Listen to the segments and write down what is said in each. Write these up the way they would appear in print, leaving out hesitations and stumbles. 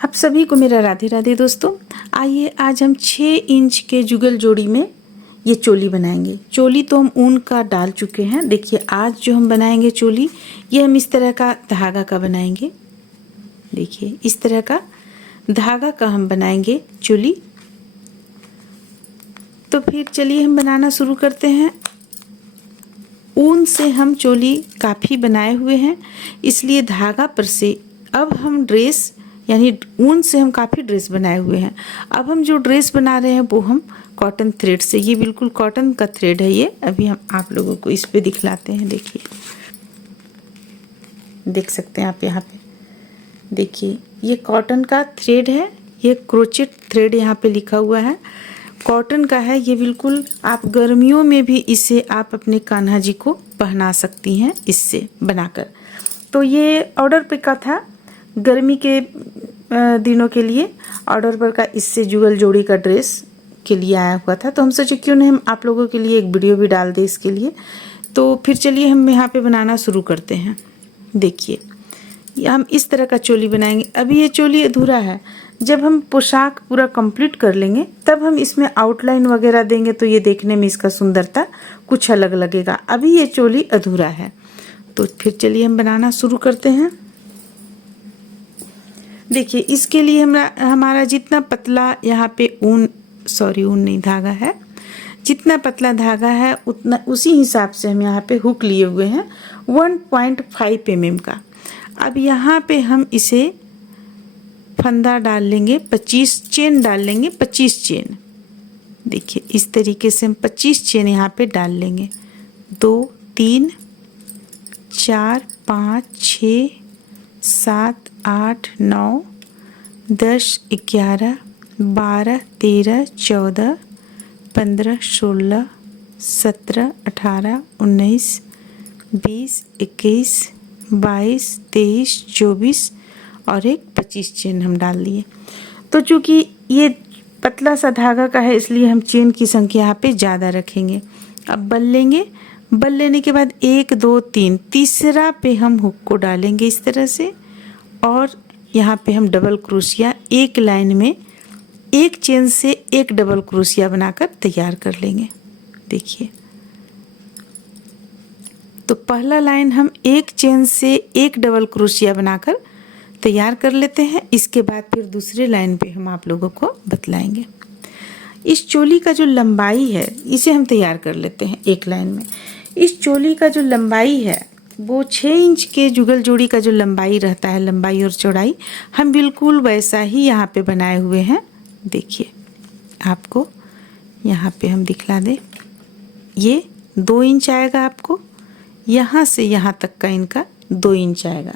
आप सभी को मेरा राधे राधे दोस्तों। आइए आज हम 6 इंच के जुगल जोड़ी में ये चोली बनाएंगे। चोली तो हम ऊन का डाल चुके हैं। देखिए आज जो हम बनाएंगे चोली, ये हम इस तरह का धागा का बनाएंगे। देखिए इस तरह का धागा का हम बनाएंगे चोली। तो फिर चलिए हम बनाना शुरू करते हैं। ऊन से हम चोली काफ़ी बनाए हुए हैं, इसलिए धागा पर से अब हम ड्रेस यानी ऊन से हम काफ़ी ड्रेस बनाए हुए हैं। अब हम जो ड्रेस बना रहे हैं वो हम कॉटन थ्रेड से, ये बिल्कुल कॉटन का थ्रेड है ये। अभी हम आप लोगों को इस पे दिखलाते हैं। देखिए देख सकते हैं आप यहाँ पे, देखिए ये कॉटन का थ्रेड है। ये क्रोचेट थ्रेड यहाँ पे लिखा हुआ है, कॉटन का है ये बिल्कुल। आप गर्मियों में भी इसे आप अपने कान्हा जी को पहना सकती हैं इससे बनाकर। तो ये ऑर्डर पे का था, गर्मी के दिनों के लिए ऑर्डर पर का इससे जुगल जोड़ी का ड्रेस के लिए आया हुआ था। तो हम सोचे क्यों नहीं हम आप लोगों के लिए एक वीडियो भी डाल दें इसके लिए। तो फिर चलिए हम यहाँ पे बनाना शुरू करते हैं। देखिए हम इस तरह का चोली बनाएंगे। अभी ये चोली अधूरा है, जब हम पोशाक पूरा कंप्लीट कर लेंगे तब हम इसमें आउटलाइन वगैरह देंगे, तो ये देखने में इसका सुंदरता कुछ अलग लगेगा। अभी ये चोली अधूरा है। तो फिर चलिए हम बनाना शुरू करते हैं। देखिए इसके लिए हमारा जितना पतला यहाँ पे ऊन नहीं धागा है, जितना पतला धागा है उतना उसी हिसाब से हम यहाँ पे हुक लिए हुए हैं 1.5 mm का। अब यहाँ पे हम इसे फंदा डाल लेंगे, 25 चेन डाल लेंगे, 25 चेन। देखिए इस तरीके से हम 25 चेन यहाँ पे डाल लेंगे। 2 3 4 5 6 7 8 9 10 11 12 13 14 15 16 17 18 19 20 21 22 23 24 और एक 25 चेन हम डाल लिए। तो चूँकि ये पतला सा धागा का है इसलिए हम चेन की संख्या यहाँ पे ज़्यादा रखेंगे। अब बल लेंगे, बल लेने के बाद 1 2 3 तीसरा पे हम हुक को डालेंगे इस तरह से, और यहाँ पे हम डबल क्रोशिया एक लाइन में एक चेन से एक डबल क्रोशिया बनाकर तैयार कर लेंगे। देखिए तो पहला लाइन हम एक चेन से एक डबल क्रोशिया बनाकर तैयार कर लेते हैं। इसके बाद फिर दूसरे लाइन पे हम आप लोगों को बतलाएंगे। इस चोली का जो लंबाई है इसे हम तैयार कर लेते हैं एक लाइन में। इस चोली का जो लंबाई है वो 6 इंच के जुगल जोड़ी का जो लंबाई रहता है, लंबाई और चौड़ाई, हम बिल्कुल वैसा ही यहाँ पे बनाए हुए हैं। देखिए आपको यहाँ पे हम दिखला दें, ये 2 इंच आएगा आपको, यहाँ से यहाँ तक का इनका 2 इंच आएगा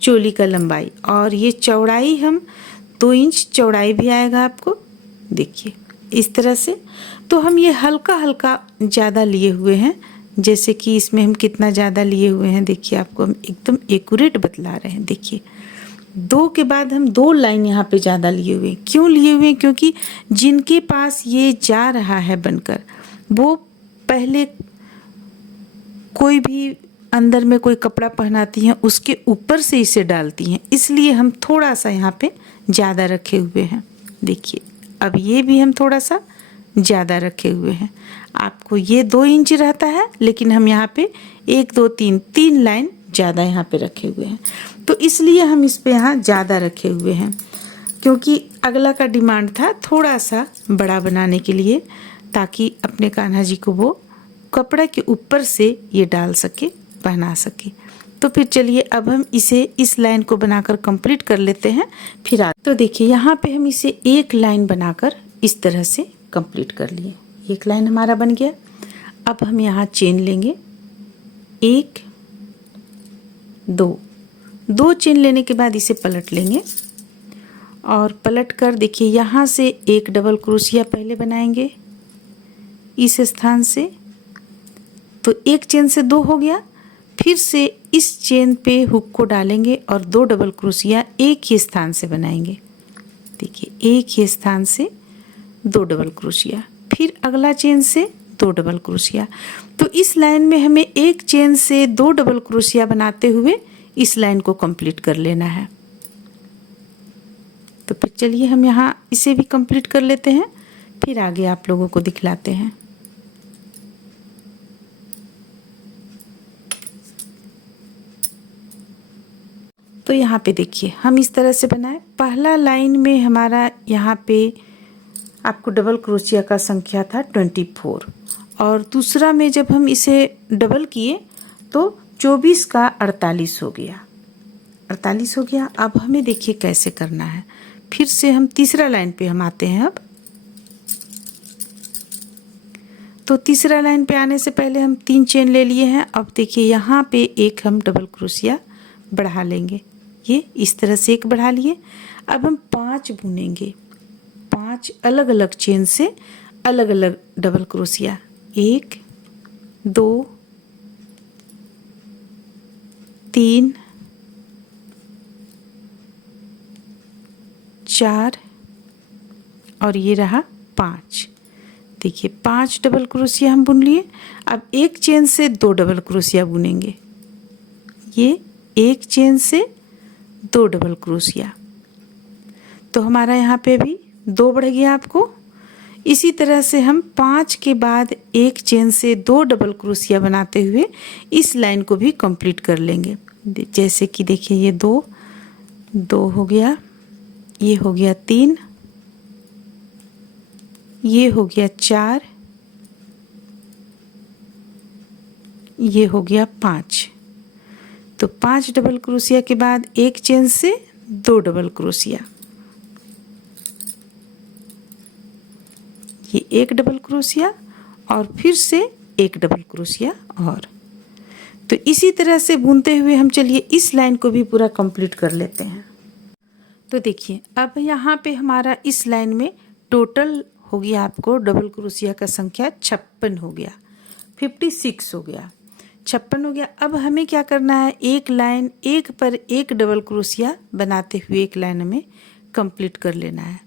चोली का लंबाई, और ये चौड़ाई हम 2 इंच चौड़ाई भी आएगा आपको। देखिए इस तरह से। तो हम ये हल्का हल्का ज़्यादा लिए हुए हैं, जैसे कि इसमें हम कितना ज़्यादा लिए हुए हैं देखिए आपको हम एकदम एक्यूरेट बतला रहे हैं। देखिए 2 के बाद हम 2 लाइन यहाँ पे ज़्यादा लिए हुए हैं। क्यों लिए हुए हैं? क्योंकि जिनके पास ये जा रहा है बनकर, वो पहले कोई भी अंदर में कोई कपड़ा पहनाती हैं उसके ऊपर से इसे डालती हैं, इसलिए हम थोड़ा सा यहाँ पे ज़्यादा रखे हुए हैं। देखिए अब ये भी हम थोड़ा सा ज़्यादा रखे हुए हैं। आपको ये 2 इंच रहता है, लेकिन हम यहाँ पे 1 2 3 लाइन ज़्यादा यहाँ पे रखे हुए हैं। तो इसलिए हम इस पे यहाँ ज़्यादा रखे हुए हैं, क्योंकि अगला का डिमांड था थोड़ा सा बड़ा बनाने के लिए, ताकि अपने कान्हा जी को वो कपड़ा के ऊपर से ये डाल सके, पहना सके। तो फिर चलिए अब हम इसे इस लाइन को बनाकर कंप्लीट कर लेते हैं। फिर तो देखिए यहाँ पे हम इसे एक लाइन बनाकर इस तरह से कंप्लीट कर लिए। एक लाइन हमारा बन गया। अब हम यहाँ चेन लेंगे, 1 2 चेन लेने के बाद इसे पलट लेंगे, और पलट कर देखिए यहाँ से एक डबल क्रोशिया पहले बनाएंगे इस स्थान से, तो एक चेन से 2 हो गया। फिर से इस चेन पे हुक को डालेंगे और 2 डबल क्रोशिया एक ही स्थान से बनाएंगे। देखिए एक ही स्थान से 2 डबल क्रोशिया, फिर अगला चेन से 2 डबल क्रोशिया। तो इस लाइन में हमें एक चेन से 2 डबल क्रोशिया बनाते हुए इस लाइन को कंप्लीट कर लेना है। तो फिर चलिए हम यहाँ इसे भी कंप्लीट कर लेते हैं, फिर आगे आप लोगों को दिखलाते हैं। तो यहाँ पे देखिए हम इस तरह से बनाए। पहला लाइन में हमारा यहाँ पे आपको डबल क्रोशिया का संख्या था 24, और दूसरा में जब हम इसे डबल किए तो 24 का 48 हो गया, 48 हो गया। अब हमें देखिए कैसे करना है। फिर से हम तीसरा लाइन पे हम आते हैं। अब तो तीसरा लाइन पे आने से पहले हम 3 चेन ले लिए हैं। अब देखिए यहाँ पे एक हम डबल क्रोशिया बढ़ा लेंगे, ये इस तरह से एक बढ़ा लिए। अब हम 5 बुनेंगे, 5 अलग अलग चेन से अलग अलग डबल क्रोशिया, 1 2 3 4 और ये रहा 5। देखिए 5 डबल क्रोशिया हम बुन लिए। अब एक चेन से 2 डबल क्रोशिया बुनेंगे, ये एक चेन से 2 डबल क्रोशिया, तो हमारा यहाँ पे भी 2 बढ़ गया आपको। इसी तरह से हम 5 के बाद एक चेन से 2 डबल क्रोशिया बनाते हुए इस लाइन को भी कंप्लीट कर लेंगे। जैसे कि देखिए ये 2 हो गया, ये हो गया 3, ये हो गया 4, ये हो गया 5। तो 5 डबल क्रोशिया के बाद एक चेन से 2 डबल क्रोशिया, ये एक डबल क्रोशिया और फिर से एक डबल क्रोशिया और। तो इसी तरह से बुनते हुए हम चलिए इस लाइन को भी पूरा कंप्लीट कर लेते हैं। तो देखिए अब यहाँ पे हमारा इस लाइन में टोटल हो गया आपको डबल क्रोशिया का संख्या 56 हो गया, 56 हो गया, 56 हो गया। अब हमें क्या करना है, एक लाइन एक पर एक डबल क्रोशिया बनाते हुए एक लाइन हमें कंप्लीट कर लेना है।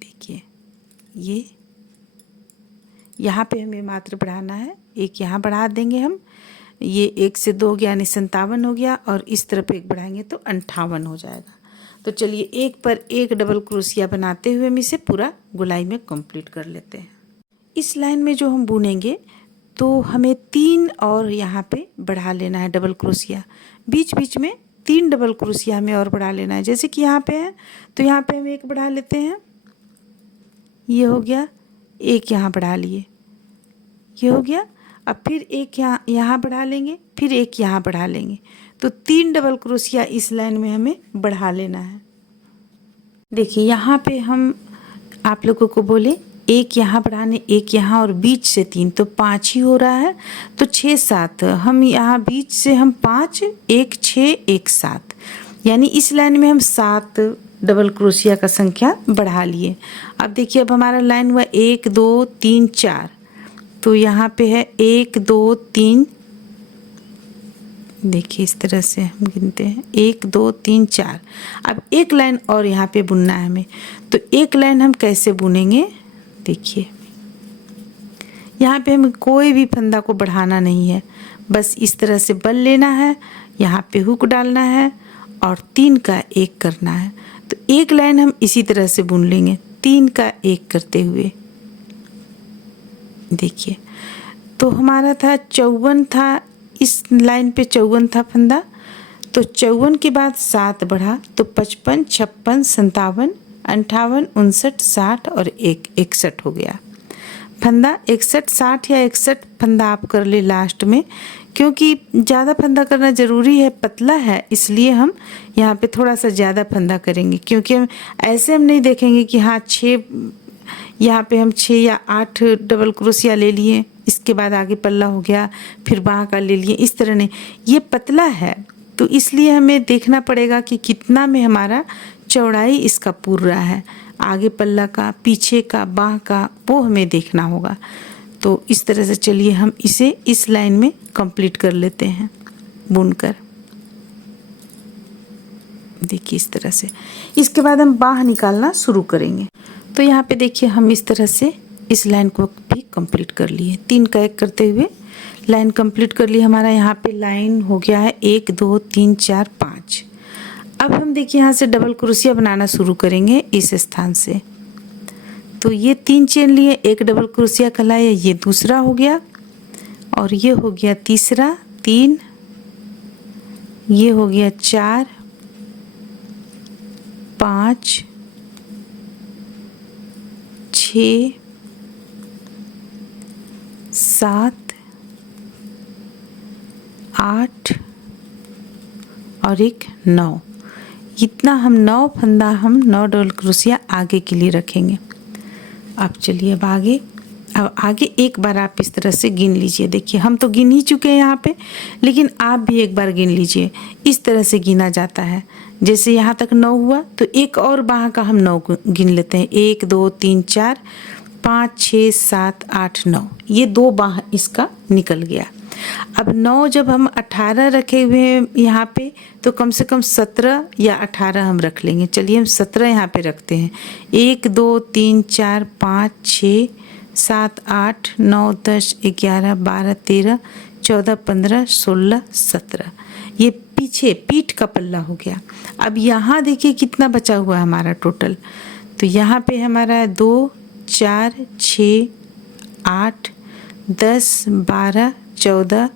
देखिए ये यहाँ पे हमें मात्र बढ़ाना है, एक यहाँ बढ़ा देंगे हम, ये 1 से 2 गया यानी 57 हो गया, और इस तरफ एक बढ़ाएंगे तो 58 हो जाएगा। तो चलिए एक पर एक डबल क्रोशिया बनाते हुए हम इसे पूरा गोलाई में कंप्लीट कर लेते हैं। इस लाइन में जो हम बुनेंगे तो हमें 3 और यहाँ पे बढ़ा लेना है डबल क्रोशिया, बीच बीच में 3 डबल क्रोशिया हमें और बढ़ा लेना है। जैसे कि यहाँ पे है तो यहाँ पे हम एक बढ़ा लेते हैं, ये हो गया, एक यहाँ बढ़ा लिए, ये हो गया। अब फिर एक यहाँ बढ़ा लेंगे, फिर एक यहाँ बढ़ा लेंगे, तो 3 डबल क्रोशिया इस लाइन में हमें बढ़ा लेना है। देखिए यहाँ पे हम आप लोगों को बोले एक यहाँ बढ़ाने, एक यहाँ और बीच से 3, तो 5 ही हो रहा है। तो 6 7 हम यहाँ बीच से हम 5, 1 6 1 7, यानी इस लाइन में हम 7 डबल क्रोशिया का संख्या बढ़ा लिए। अब देखिए अब हमारा लाइन हुआ 1 2 3 4, तो यहाँ पे है 1 2 3, देखिए इस तरह से हम गिनते हैं 1 2 3 4। अब एक लाइन और यहाँ पे बुनना है हमें, तो एक लाइन हम कैसे बुनेंगे, देखिए यहाँ पे हमें कोई भी फंदा को बढ़ाना नहीं है, बस इस तरह से बल लेना है, यहाँ पे हुक डालना है और 3 का 1 करना है। तो एक लाइन हम इसी तरह से बुन लेंगे 3 का 1 करते हुए। देखिए तो हमारा था 54 था, इस लाइन पे 54 था फंदा, तो 54 के बाद 7 बढ़ा तो 55 56 57 58 59 60 और 1 61 हो गया फंदा। 61 60 या 61 फंदा आप कर ले लास्ट में, क्योंकि ज़्यादा फंदा करना ज़रूरी है, पतला है, इसलिए हम यहाँ पे थोड़ा सा ज़्यादा फंदा करेंगे। क्योंकि हम ऐसे हम नहीं देखेंगे कि हाँ 6, यहाँ पे हम 6 या 8 डबल क्रोशिया ले लिए, इसके बाद आगे पल्ला हो गया, फिर बाँह का ले लिए, इस तरह नहीं, ये पतला है तो इसलिए हमें देखना पड़ेगा कि कितना में हमारा चौड़ाई इसका पूर रहा है, आगे पल्ला का, पीछे का, बाँह का, वो हमें देखना होगा। तो इस तरह से चलिए हम इसे इस लाइन में कंप्लीट कर लेते हैं बुनकर। देखिए इस तरह से, इसके बाद हम बाँह निकालना शुरू करेंगे। तो यहाँ पे देखिए हम इस तरह से इस लाइन को भी कंप्लीट कर लिए, 3 का 1 करते हुए लाइन कंप्लीट कर ली। हमारा यहाँ पे लाइन हो गया है 1 2 3 4 5। अब हम देखिए यहाँ से डबल क्रोशिया बनाना शुरू करेंगे इस स्थान से। तो ये 3 चेन लिए, एक डबल क्रोशिया कहलाया, ये दूसरा हो गया और ये हो गया तीसरा 3, ये हो गया 4 5 6 7 8 और एक 9। इतना हम 9 फंदा हम 9 डबल क्रोशिया आगे के लिए रखेंगे। अब चलिए अब आगे एक बार आप इस तरह से गिन लीजिए। देखिए हम तो गिन ही चुके हैं यहाँ पे, लेकिन आप भी एक बार गिन लीजिए। इस तरह से गिना जाता है। जैसे यहाँ तक 9 हुआ तो एक और बाह का हम 9 गिन लेते हैं। 1 2 3 4 5 6 7 8 9, ये 2 बाह इसका निकल गया। अब 9 जब हम 18 रखे हुए हैं यहाँ पे, तो कम से कम 17 या 18 हम रख लेंगे। चलिए हम 17 यहाँ पे रखते हैं। 1 2 3 4 5 6 7 8 9 10 11 12 13 14 15 16 17, ये पीछे पीठ का पल्ला हो गया। अब यहाँ देखिए कितना बचा हुआ है हमारा टोटल। तो यहाँ पे हमारा 2 4 6 8 10 12 14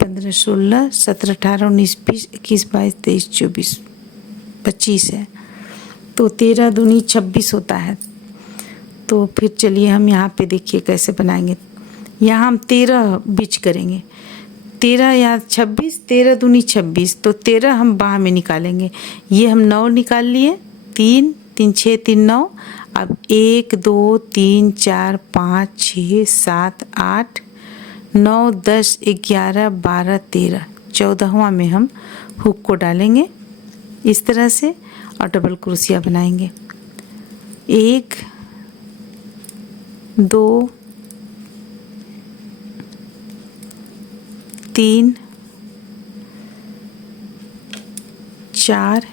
15 16 17 18 19 20 21 22 23 24 25 है। तो 13 दूनी 26 होता है। तो फिर चलिए हम यहाँ पे देखिए कैसे बनाएंगे। यहाँ हम 13 बीच करेंगे। 13 या 26, 13 दूनी 26, तो 13 हम बाह में निकालेंगे। ये हम 9 निकाल लिए, 3 3 6 3 9। अब 1 2 3 4 5 6 7 8 9 10 11 12 13, 14वां में हम हुक को डालेंगे इस तरह से और डबल क्रोशिया बनाएंगे। 1 2 3 4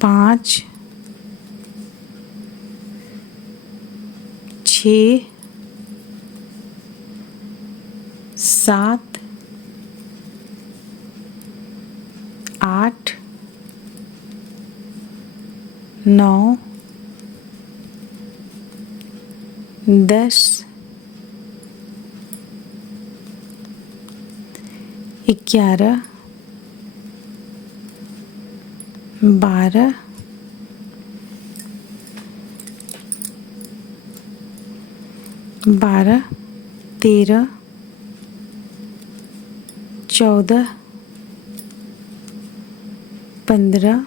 5 6 7 8 9 10 11 12 13 14 15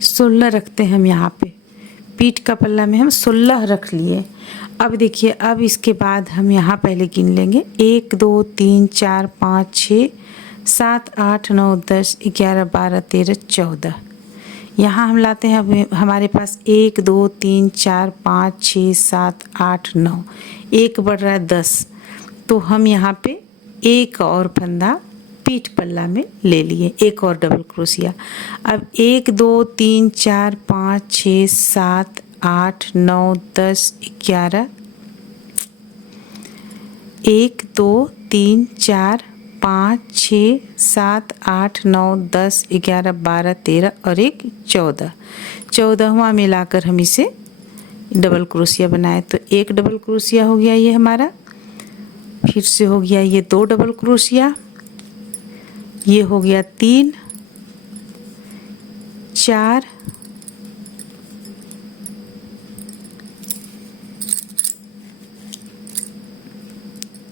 16 रखते हैं हम यहाँ पे। पीठ का पल्ला में हम 16 रख लिए। अब देखिए, अब इसके बाद हम यहाँ पहले गिन लेंगे। 1 2 3 4 5 6 7 8 9 10 11 12 13 14। यहाँ हम लाते हैं, अब हमारे पास 1 2 3 4 5 6 7 8 9, एक बढ़ रहा है 10। तो हम यहाँ पे एक और फंदा पीठ पल्ला में ले लिए, एक और डबल क्रोशिया। अब 1 2 3 4 5 6 7 8 9 10 11, 1 2 3 4 5 6 7 8 9 10 11 12 13 और एक 14। 14वां मिलाकर हम इसे डबल क्रोशिया बनाए। तो एक डबल क्रोशिया हो गया ये हमारा। फिर से हो गया ये 2 डबल क्रोशिया, ये हो गया 3 4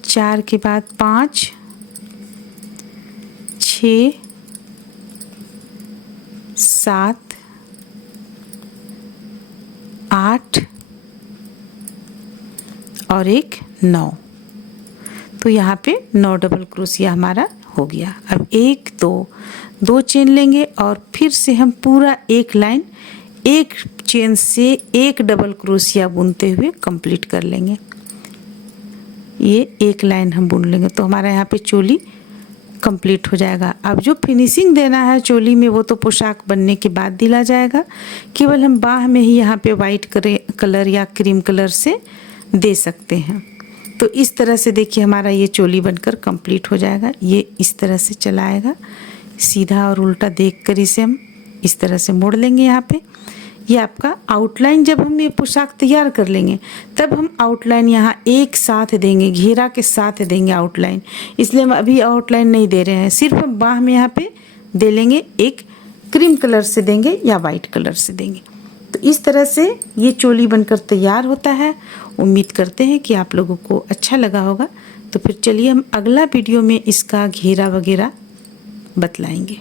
4 के बाद 5 6 7 8 और एक 9। तो यहाँ पे 9 डबल क्रोशिया हमारा हो गया। अब 1 2 चेन लेंगे और फिर से हम पूरा एक लाइन एक चेन से एक डबल क्रोशिया बुनते हुए कंप्लीट कर लेंगे। ये एक लाइन हम बुन लेंगे तो हमारा यहाँ पे चोली कंप्लीट हो जाएगा। अब जो फिनिशिंग देना है चोली में वो तो पोशाक बनने के बाद दिला जाएगा। केवल हम बाह में ही यहाँ पे वाइट कलर या क्रीम कलर से दे सकते हैं। तो इस तरह से देखिए हमारा ये चोली बनकर कंप्लीट हो जाएगा। ये इस तरह से चला आएगा, सीधा और उल्टा देखकर इसे हम इस तरह से मोड़ लेंगे। यहाँ पे ये आपका आउटलाइन, जब हम ये पोशाक तैयार कर लेंगे तब हम आउटलाइन यहाँ एक साथ देंगे, घेरा के साथ देंगे आउटलाइन, इसलिए हम अभी आउटलाइन नहीं दे रहे हैं। सिर्फ हम बाह में यहाँ पे दे लेंगे, एक क्रीम कलर से देंगे या वाइट कलर से देंगे। तो इस तरह से ये चोली बनकर तैयार होता है। उम्मीद करते हैं कि आप लोगों को अच्छा लगा होगा। तो फिर चलिए हम अगला वीडियो में इसका घेरा वगैरह बतलाएंगे।